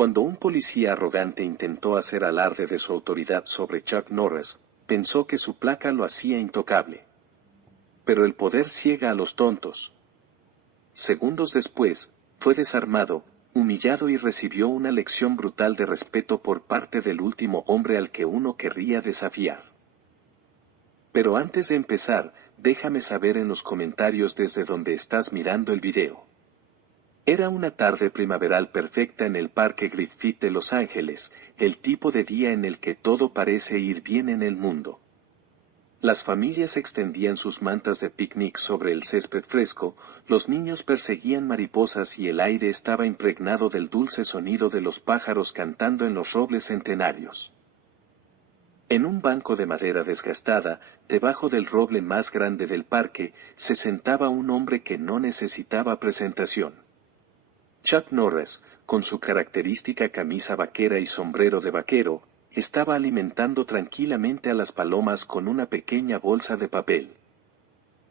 Cuando un policía arrogante intentó hacer alarde de su autoridad sobre Chuck Norris, pensó que su placa lo hacía intocable. Pero el poder ciega a los tontos. Segundos después, fue desarmado, humillado y recibió una lección brutal de respeto por parte del último hombre al que uno querría desafiar. Pero antes de empezar, déjame saber en los comentarios desde donde estás mirando el video. Era una tarde primaveral perfecta en el Parque Griffith de Los Ángeles, el tipo de día en el que todo parece ir bien en el mundo. Las familias extendían sus mantas de picnic sobre el césped fresco, los niños perseguían mariposas y el aire estaba impregnado del dulce sonido de los pájaros cantando en los robles centenarios. En un banco de madera desgastada, debajo del roble más grande del parque, se sentaba un hombre que no necesitaba presentación. Chuck Norris, con su característica camisa vaquera y sombrero de vaquero, estaba alimentando tranquilamente a las palomas con una pequeña bolsa de papel.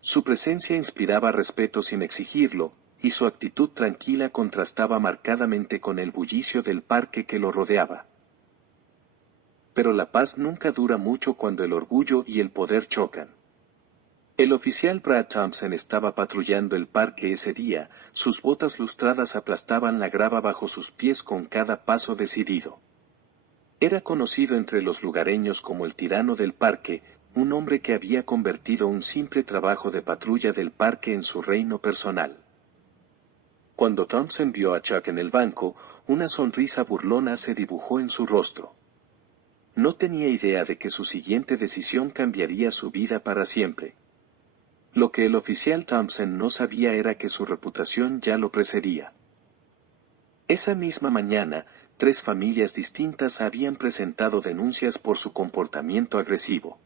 Su presencia inspiraba respeto sin exigirlo, y su actitud tranquila contrastaba marcadamente con el bullicio del parque que lo rodeaba. Pero la paz nunca dura mucho cuando el orgullo y el poder chocan. El oficial Brad Thompson estaba patrullando el parque ese día, sus botas lustradas aplastaban la grava bajo sus pies con cada paso decidido. Era conocido entre los lugareños como el tirano del parque, un hombre que había convertido un simple trabajo de patrulla del parque en su reino personal. Cuando Thompson vio a Chuck en el banco, una sonrisa burlona se dibujó en su rostro. No tenía idea de que su siguiente decisión cambiaría su vida para siempre. Lo que el oficial Thompson no sabía era que su reputación ya lo precedía. Esa misma mañana, 3 familias distintas habían presentado denuncias por su comportamiento agresivo.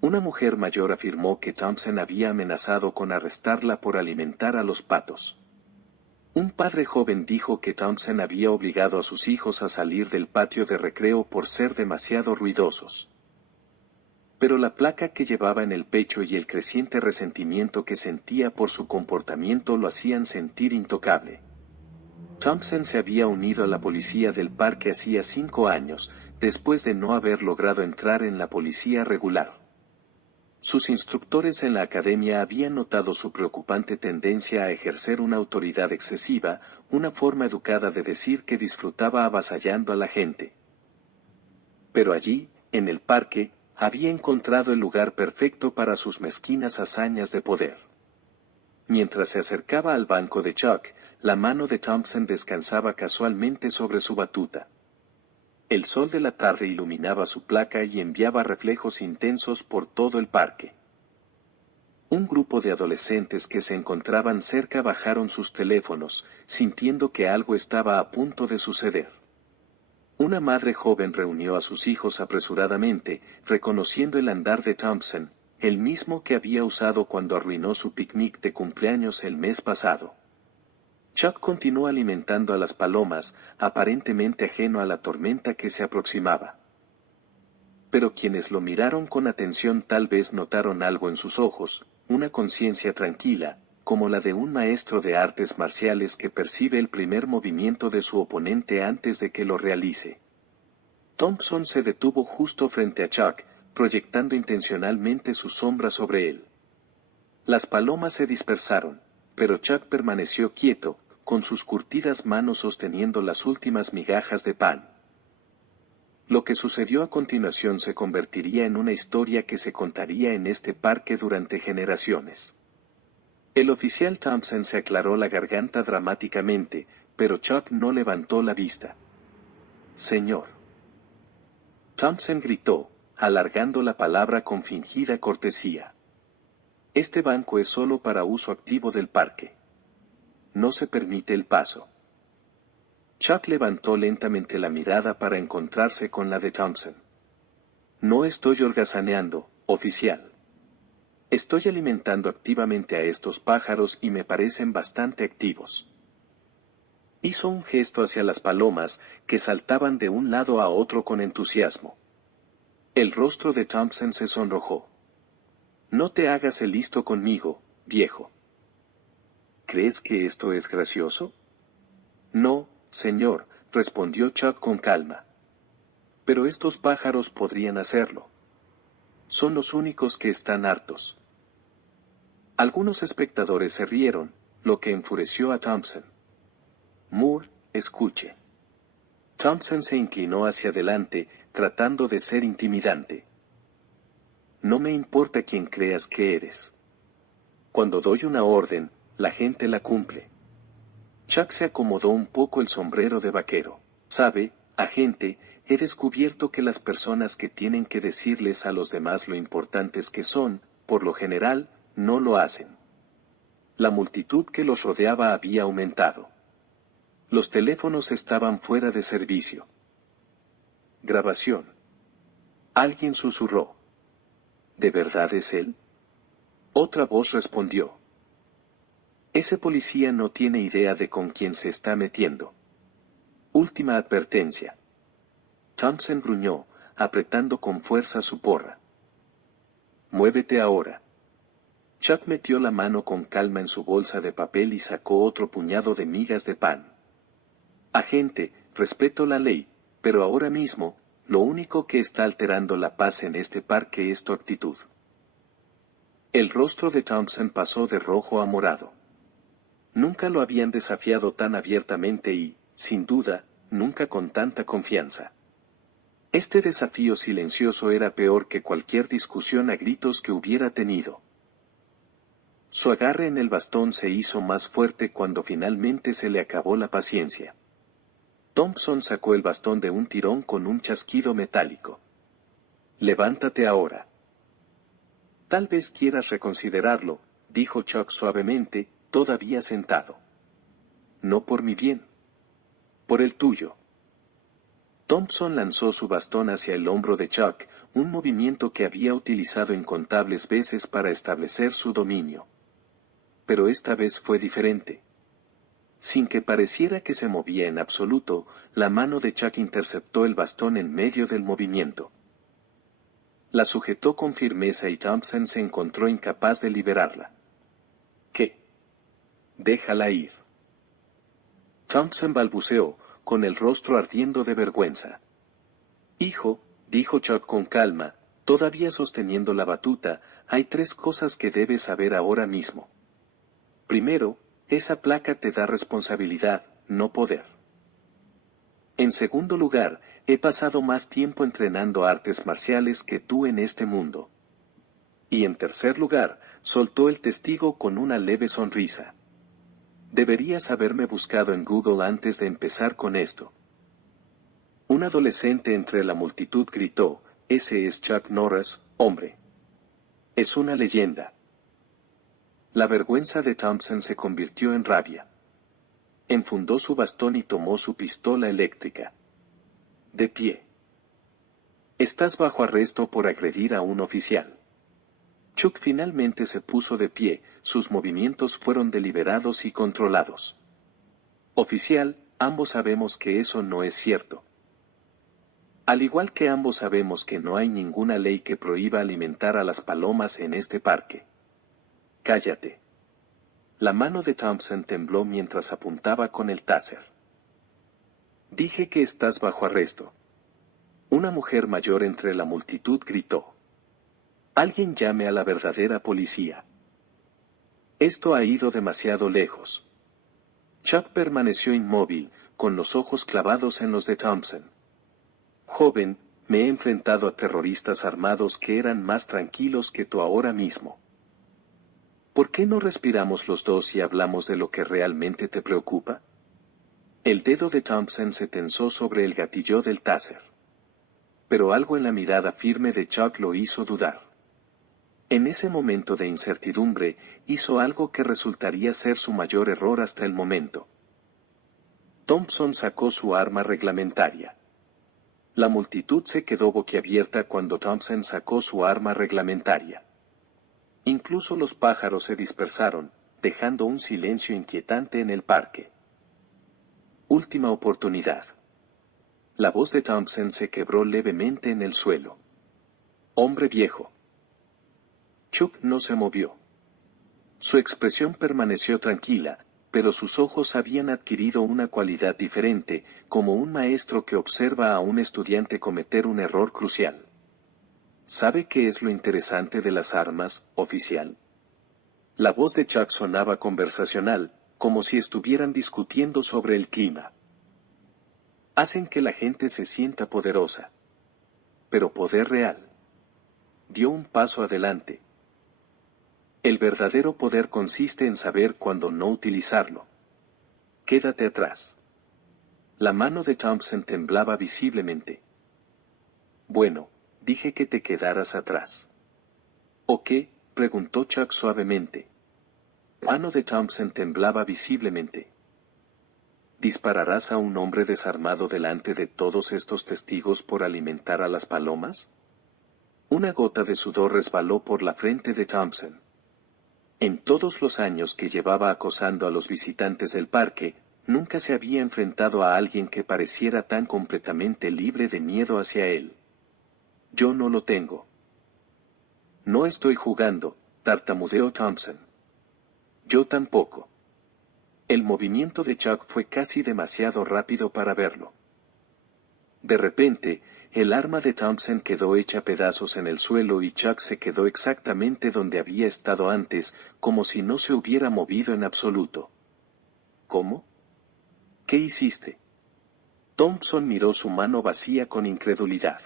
Una mujer mayor afirmó que Thompson había amenazado con arrestarla por alimentar a los patos. Un padre joven dijo que Thompson había obligado a sus hijos a salir del patio de recreo por ser demasiado ruidosos. Pero la placa que llevaba en el pecho y el creciente resentimiento que sentía por su comportamiento lo hacían sentir intocable. Thompson se había unido a la policía del parque hacía 5 años, después de no haber logrado entrar en la policía regular. Sus instructores en la academia habían notado su preocupante tendencia a ejercer una autoridad excesiva, una forma educada de decir que disfrutaba avasallando a la gente. Pero allí, en el parque, había encontrado el lugar perfecto para sus mezquinas hazañas de poder. Mientras se acercaba al banco de Chuck, la mano de Thompson descansaba casualmente sobre su batuta. El sol de la tarde iluminaba su placa y enviaba reflejos intensos por todo el parque. Un grupo de adolescentes que se encontraban cerca bajaron sus teléfonos, sintiendo que algo estaba a punto de suceder. Una madre joven reunió a sus hijos apresuradamente, reconociendo el andar de Thompson, el mismo que había usado cuando arruinó su picnic de cumpleaños el mes pasado. Chuck continuó alimentando a las palomas, aparentemente ajeno a la tormenta que se aproximaba. Pero quienes lo miraron con atención tal vez notaron algo en sus ojos, una conciencia tranquila, como la de un maestro de artes marciales que percibe el primer movimiento de su oponente antes de que lo realice. Thompson se detuvo justo frente a Chuck, proyectando intencionalmente su sombra sobre él. Las palomas se dispersaron, pero Chuck permaneció quieto, con sus curtidas manos sosteniendo las últimas migajas de pan. Lo que sucedió a continuación se convertiría en una historia que se contaría en este parque durante generaciones. El oficial Thompson se aclaró la garganta dramáticamente, pero Chuck no levantó la vista. «Señor». Thompson gritó, alargando la palabra con fingida cortesía. «Este banco es solo para uso activo del parque. No se permite el paso». Chuck levantó lentamente la mirada para encontrarse con la de Thompson. «No estoy holgazaneando, oficial. Estoy alimentando activamente a estos pájaros y me parecen bastante activos». Hizo un gesto hacia las palomas, que saltaban de un lado a otro con entusiasmo. El rostro de Thompson se sonrojó. «No te hagas el listo conmigo, viejo». «¿Crees que esto es gracioso?» «No, señor», respondió Chuck con calma. Pero estos pájaros podrían hacerlo. Son los únicos que están hartos. Algunos espectadores se rieron, lo que enfureció a Thompson. Moore, escuche. Thompson se inclinó hacia adelante, tratando de ser intimidante. No me importa quién creas que eres. Cuando doy una orden, la gente la cumple. Chuck se acomodó un poco el sombrero de vaquero. Sabe, agente, he descubierto que las personas que tienen que decirles a los demás lo importantes que son, por lo general, no lo hacen. La multitud que los rodeaba había aumentado. Los teléfonos estaban fuera de servicio. Grabación. Alguien susurró. ¿De verdad es él? Otra voz respondió. Ese policía no tiene idea de con quién se está metiendo. Última advertencia. Thompson gruñó, apretando con fuerza su porra. Muévete ahora. Chuck metió la mano con calma en su bolsa de papel y sacó otro puñado de migas de pan. Agente, respeto la ley, pero ahora mismo, lo único que está alterando la paz en este parque es tu actitud. El rostro de Thompson pasó de rojo a morado. Nunca lo habían desafiado tan abiertamente y, sin duda, nunca con tanta confianza. Este desafío silencioso era peor que cualquier discusión a gritos que hubiera tenido. Su agarre en el bastón se hizo más fuerte cuando finalmente se le acabó la paciencia. Thompson sacó el bastón de un tirón con un chasquido metálico. Levántate ahora. Tal vez quieras reconsiderarlo, dijo Chuck suavemente, todavía sentado. No por mi bien. Por el tuyo. Thompson lanzó su bastón hacia el hombro de Chuck, un movimiento que había utilizado incontables veces para establecer su dominio. Pero esta vez fue diferente. Sin que pareciera que se movía en absoluto, la mano de Chuck interceptó el bastón en medio del movimiento. La sujetó con firmeza y Thompson se encontró incapaz de liberarla. ¿Qué? Déjala ir. Thompson balbuceó, con el rostro ardiendo de vergüenza. Hijo, dijo Chuck con calma, todavía sosteniendo la batuta, hay 3 cosas que debes saber ahora mismo. Primero, esa placa te da responsabilidad, no poder. En segundo lugar, he pasado más tiempo entrenando artes marciales que tú en este mundo. Y en tercer lugar, soltó el testigo con una leve sonrisa. Deberías haberme buscado en Google antes de empezar con esto. Un adolescente entre la multitud gritó, ese es Chuck Norris, hombre. Es una leyenda. La vergüenza de Thompson se convirtió en rabia. Enfundó su bastón y tomó su pistola eléctrica. De pie. Estás bajo arresto por agredir a un oficial. Chuck finalmente se puso de pie, sus movimientos fueron deliberados y controlados. Oficial, ambos sabemos que eso no es cierto. Al igual que ambos sabemos que no hay ninguna ley que prohíba alimentar a las palomas en este parque. Cállate. La mano de Thompson tembló mientras apuntaba con el taser. Dije que estás bajo arresto. Una mujer mayor entre la multitud gritó. Alguien llame a la verdadera policía. Esto ha ido demasiado lejos. Chuck permaneció inmóvil, con los ojos clavados en los de Thompson. Joven, me he enfrentado a terroristas armados que eran más tranquilos que tú ahora mismo. ¿Por qué no respiramos los dos y hablamos de lo que realmente te preocupa? El dedo de Thompson se tensó sobre el gatillo del taser. Pero algo en la mirada firme de Chuck lo hizo dudar. En ese momento de incertidumbre, hizo algo que resultaría ser su mayor error hasta el momento. Thompson sacó su arma reglamentaria. La multitud se quedó boquiabierta cuando Thompson sacó su arma reglamentaria. Incluso los pájaros se dispersaron, dejando un silencio inquietante en el parque. Última oportunidad. La voz de Thompson se quebró levemente en el suelo. Hombre viejo. Chuck no se movió. Su expresión permaneció tranquila, pero sus ojos habían adquirido una cualidad diferente, como un maestro que observa a un estudiante cometer un error crucial. ¿Sabe qué es lo interesante de las armas, oficial? La voz de Chuck sonaba conversacional, como si estuvieran discutiendo sobre el clima. Hacen que la gente se sienta poderosa. Pero poder real. Dio un paso adelante. El verdadero poder consiste en saber cuándo no utilizarlo. Quédate atrás. La mano de Thompson temblaba visiblemente. Bueno, dije que te quedaras atrás. ¿O qué? Preguntó Chuck suavemente. La mano de Thompson temblaba visiblemente. ¿Dispararás a un hombre desarmado delante de todos estos testigos por alimentar a las palomas? Una gota de sudor resbaló por la frente de Thompson. En todos los años que llevaba acosando a los visitantes del parque, nunca se había enfrentado a alguien que pareciera tan completamente libre de miedo hacia él. Yo no lo tengo. No estoy jugando, tartamudeó Thompson. Yo tampoco. El movimiento de Chuck fue casi demasiado rápido para verlo. De repente, el arma de Thompson quedó hecha pedazos en el suelo y Chuck se quedó exactamente donde había estado antes, como si no se hubiera movido en absoluto. ¿Cómo? ¿Qué hiciste? Thompson miró su mano vacía con incredulidad.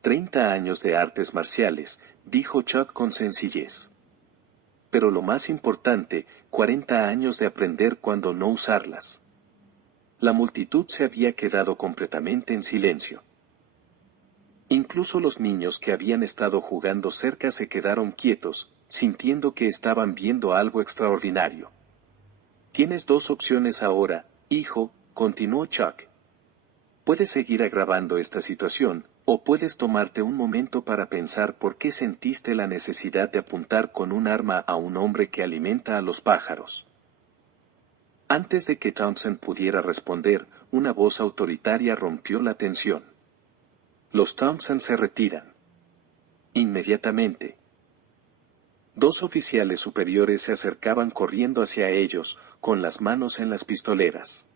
30 años de artes marciales, dijo Chuck con sencillez. Pero lo más importante, 40 años de aprender cuándo no usarlas. La multitud se había quedado completamente en silencio. Incluso los niños que habían estado jugando cerca se quedaron quietos, sintiendo que estaban viendo algo extraordinario. Tienes dos opciones ahora, hijo, continuó Chuck. Puedes seguir agravando esta situación, o puedes tomarte un momento para pensar por qué sentiste la necesidad de apuntar con un arma a un hombre que alimenta a los pájaros. Antes de que Thompson pudiera responder, una voz autoritaria rompió la tensión. Los Thompson se retiran. Inmediatamente. Dos oficiales superiores se acercaban corriendo hacia ellos, con las manos en las pistoleras.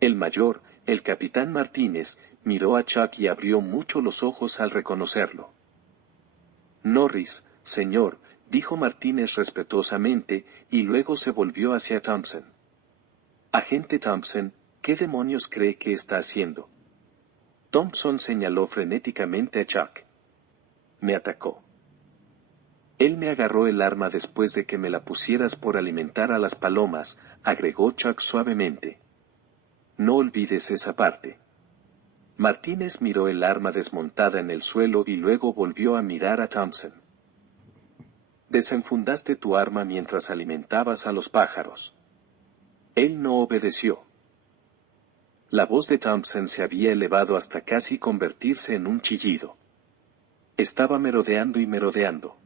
El mayor, el capitán Martínez, miró a Chuck y abrió mucho los ojos al reconocerlo. Norris, señor, dijo Martínez respetuosamente, y luego se volvió hacia Thompson. Agente Thompson, ¿qué demonios cree que está haciendo? Thompson señaló frenéticamente a Chuck. Me atacó. Él me agarró el arma después de que me la pusieras por alimentar a las palomas, agregó Chuck suavemente. No olvides esa parte. Martínez miró el arma desmontada en el suelo y luego volvió a mirar a Thompson. Desenfundaste tu arma mientras alimentabas a los pájaros. Él no obedeció. La voz de Thompson se había elevado hasta casi convertirse en un chillido. Estaba merodeando y merodeando.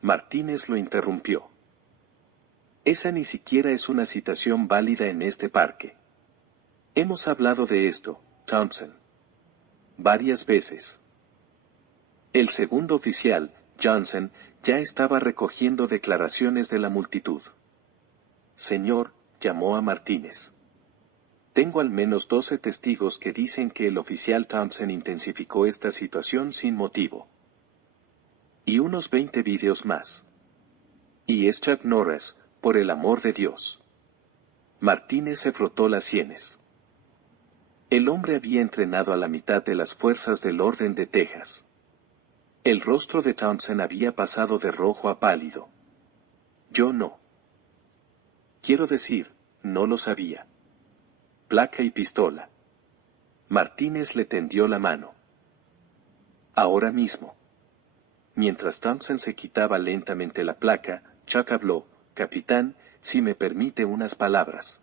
Martínez lo interrumpió. Esa ni siquiera es una citación válida en este parque. Hemos hablado de esto, Thompson. Varias veces. El segundo oficial, Johnson, ya estaba recogiendo declaraciones de la multitud. Señor, llamó a Martínez. Tengo al menos 12 testigos que dicen que el oficial Thompson intensificó esta situación sin motivo. Y unos 20 vídeos más. Y es Chuck Norris, por el amor de Dios. Martínez se frotó las sienes. El hombre había entrenado a la mitad de las fuerzas del orden de Texas. El rostro de Thompson había pasado de rojo a pálido. Yo no. Quiero decir, no lo sabía. Placa y pistola. Martínez le tendió la mano. Ahora mismo. Mientras Thompson se quitaba lentamente la placa, Chuck habló, capitán, si me permite unas palabras.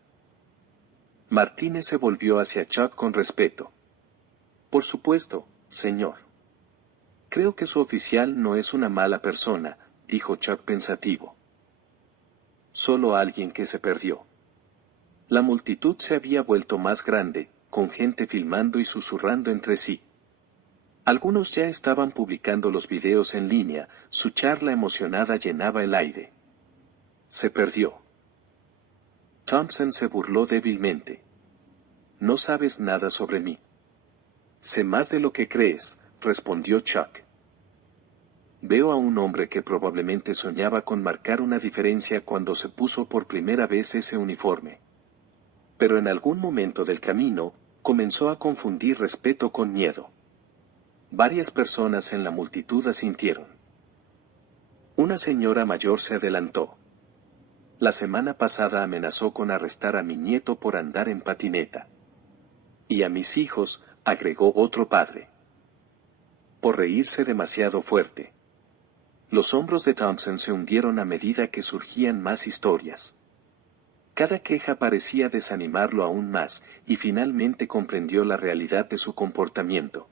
Martínez se volvió hacia Chuck con respeto. Por supuesto, señor. Creo que su oficial no es una mala persona, dijo Chuck pensativo. Solo alguien que se perdió. La multitud se había vuelto más grande, con gente filmando y susurrando entre sí. Algunos ya estaban publicando los videos en línea, su charla emocionada llenaba el aire. Se perdió. Thompson se burló débilmente. No sabes nada sobre mí. Sé más de lo que crees, respondió Chuck. Veo a un hombre que probablemente soñaba con marcar una diferencia cuando se puso por primera vez ese uniforme. Pero en algún momento del camino, comenzó a confundir respeto con miedo. Varias personas en la multitud asintieron. Una señora mayor se adelantó. La semana pasada amenazó con arrestar a mi nieto por andar en patineta. Y a mis hijos, agregó otro padre. Por reírse demasiado fuerte. Los hombros de Thompson se hundieron a medida que surgían más historias. Cada queja parecía desanimarlo aún más, y finalmente comprendió la realidad de su comportamiento.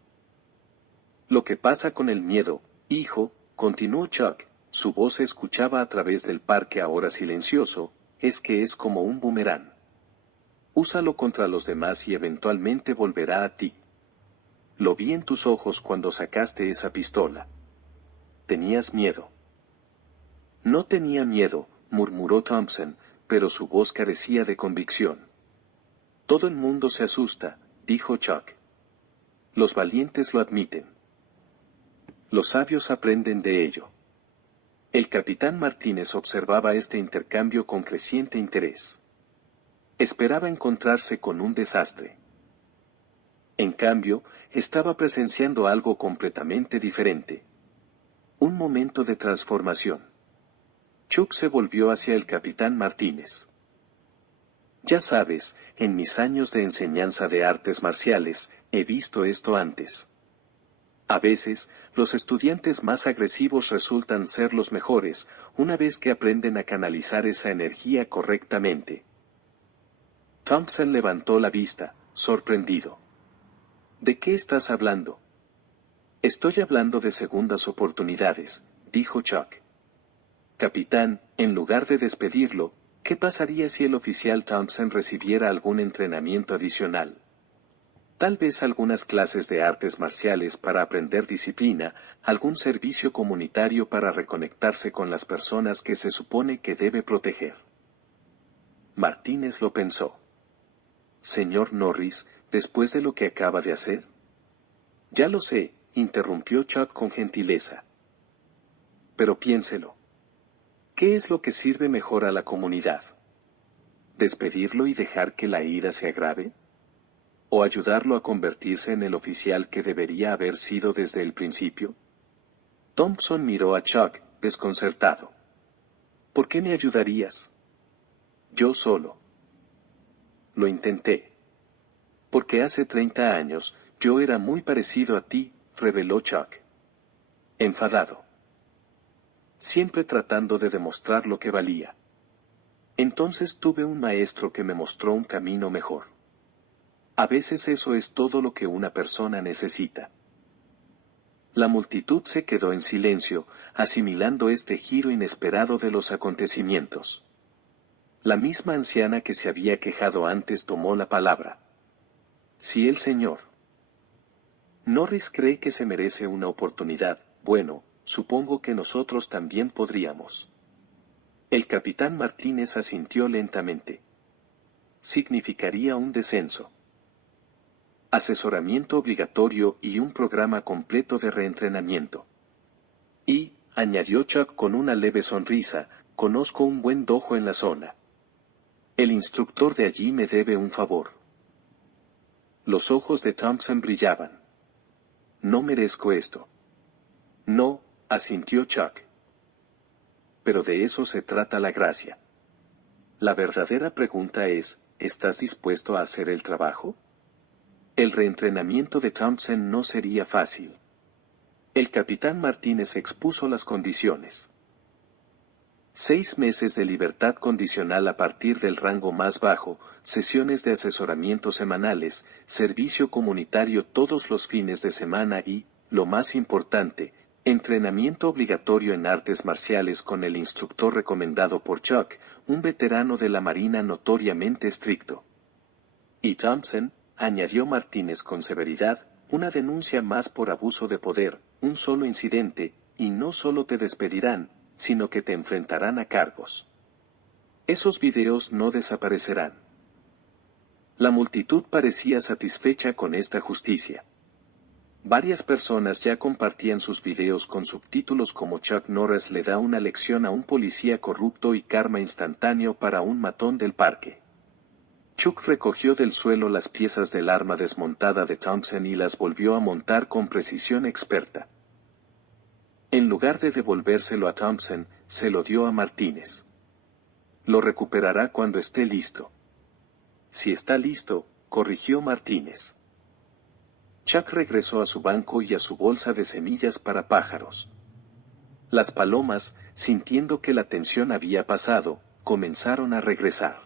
Lo que pasa con el miedo, hijo, continuó Chuck, su voz se escuchaba a través del parque ahora silencioso, es que es como un boomerang. Úsalo contra los demás y eventualmente volverá a ti. Lo vi en tus ojos cuando sacaste esa pistola. Tenías miedo. No tenía miedo, murmuró Thompson, pero su voz carecía de convicción. Todo el mundo se asusta, dijo Chuck. Los valientes lo admiten. Los sabios aprenden de ello. El capitán Martínez observaba este intercambio con creciente interés. Esperaba encontrarse con un desastre. En cambio, estaba presenciando algo completamente diferente. Un momento de transformación. Chuck se volvió hacia el capitán Martínez. Ya sabes, en mis años de enseñanza de artes marciales, he visto esto antes. A veces, los estudiantes más agresivos resultan ser los mejores, una vez que aprenden a canalizar esa energía correctamente. Thompson levantó la vista, sorprendido. ¿De qué estás hablando? Estoy hablando de segundas oportunidades, dijo Chuck. Capitán, en lugar de despedirlo, ¿qué pasaría si el oficial Thompson recibiera algún entrenamiento adicional? Tal vez algunas clases de artes marciales para aprender disciplina, algún servicio comunitario para reconectarse con las personas que se supone que debe proteger. Martínez lo pensó. Señor Norris, después de lo que acaba de hacer. Ya lo sé, interrumpió Chuck con gentileza. Pero piénselo. ¿Qué es lo que sirve mejor a la comunidad? ¿Despedirlo y dejar que la ira se agrave? ¿O ayudarlo a convertirse en el oficial que debería haber sido desde el principio? Thompson miró a Chuck, desconcertado. ¿Por qué me ayudarías? Yo solo. Lo intenté. Porque hace 30 años, yo era muy parecido a ti, reveló Chuck. Enfadado. Siempre tratando de demostrar lo que valía. Entonces tuve un maestro que me mostró un camino mejor. A veces eso es todo lo que una persona necesita. La multitud se quedó en silencio, asimilando este giro inesperado de los acontecimientos. La misma anciana que se había quejado antes tomó la palabra. Sí, el señor. Norris cree que se merece una oportunidad, bueno, supongo que nosotros también podríamos. El capitán Martínez asintió lentamente. Significaría un descenso. Asesoramiento obligatorio y un programa completo de reentrenamiento. Y, añadió Chuck con una leve sonrisa, conozco un buen dojo en la zona. El instructor de allí me debe un favor. Los ojos de Thompson brillaban. No merezco esto. No, asintió Chuck. Pero de eso se trata la gracia. La verdadera pregunta es, ¿estás dispuesto a hacer el trabajo? El reentrenamiento de Thompson no sería fácil. El capitán Martínez expuso las condiciones. 6 meses de libertad condicional a partir del rango más bajo, sesiones de asesoramiento semanales, servicio comunitario todos los fines de semana y, lo más importante, entrenamiento obligatorio en artes marciales con el instructor recomendado por Chuck, un veterano de la Marina notoriamente estricto. Y Thompson, añadió Martínez con severidad, una denuncia más por abuso de poder, un solo incidente, y no solo te despedirán, sino que te enfrentarán a cargos. Esos videos no desaparecerán. La multitud parecía satisfecha con esta justicia. Varias personas ya compartían sus videos con subtítulos como Chuck Norris le da una lección a un policía corrupto y karma instantáneo para un matón del parque. Chuck recogió del suelo las piezas del arma desmontada de Thompson y las volvió a montar con precisión experta. En lugar de devolvérselo a Thompson, se lo dio a Martínez. Lo recuperará cuando esté listo. Si está listo, corrigió Martínez. Chuck regresó a su banco y a su bolsa de semillas para pájaros. Las palomas, sintiendo que la tensión había pasado, comenzaron a regresar.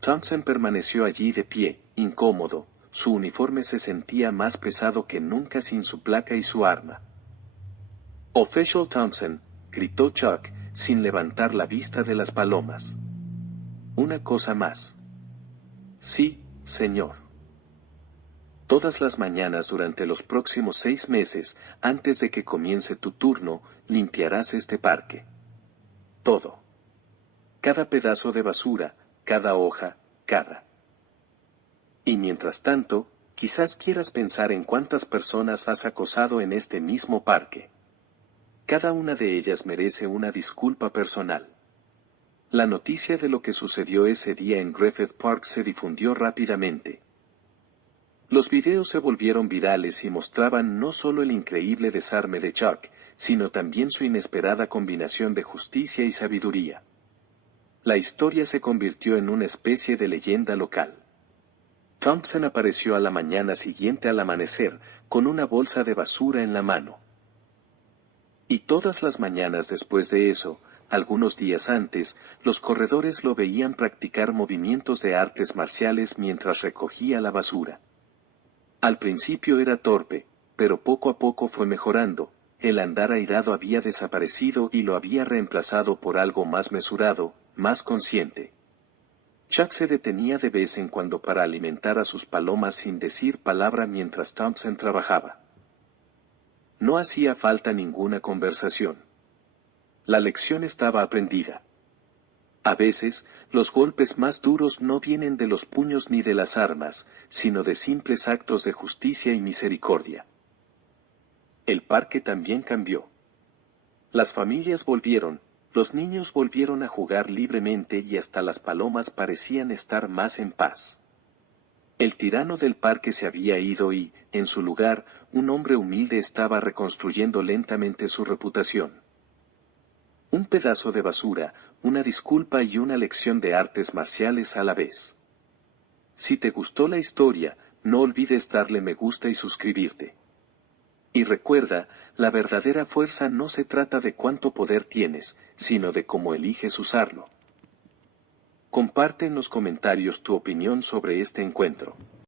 Thompson permaneció allí de pie, incómodo, su uniforme se sentía más pesado que nunca sin su placa y su arma. «Official Thompson», gritó Chuck, sin levantar la vista de las palomas. «Una cosa más». «Sí, señor». Todas las mañanas durante los próximos 6 meses, antes de que comience tu turno, limpiarás este parque. Todo. Cada pedazo de basura, cada hoja, cada. Y mientras tanto, quizás quieras pensar en cuántas personas has acosado en este mismo parque. Cada una de ellas merece una disculpa personal. La noticia de lo que sucedió ese día en Griffith Park se difundió rápidamente. Los videos se volvieron virales y mostraban no solo el increíble desarme de Chuck, sino también su inesperada combinación de justicia y sabiduría. La historia se convirtió en una especie de leyenda local. Thompson apareció a la mañana siguiente al amanecer, con una bolsa de basura en la mano. Y todas las mañanas después de eso, algunos días antes, los corredores lo veían practicar movimientos de artes marciales mientras recogía la basura. Al principio era torpe, pero poco a poco fue mejorando, el andar airado había desaparecido y lo había reemplazado por algo más mesurado, más consciente. Chuck se detenía de vez en cuando para alimentar a sus palomas sin decir palabra mientras Thompson trabajaba. No hacía falta ninguna conversación. La lección estaba aprendida. A veces, los golpes más duros no vienen de los puños ni de las armas, sino de simples actos de justicia y misericordia. El parque también cambió. Las familias volvieron, los niños volvieron a jugar libremente y hasta las palomas parecían estar más en paz. El tirano del parque se había ido y, en su lugar, un hombre humilde estaba reconstruyendo lentamente su reputación. Un pedazo de basura, una disculpa y una lección de artes marciales a la vez. Si te gustó la historia, no olvides darle me gusta y suscribirte. Y recuerda, la verdadera fuerza no se trata de cuánto poder tienes, sino de cómo eliges usarlo. Comparte en los comentarios tu opinión sobre este encuentro.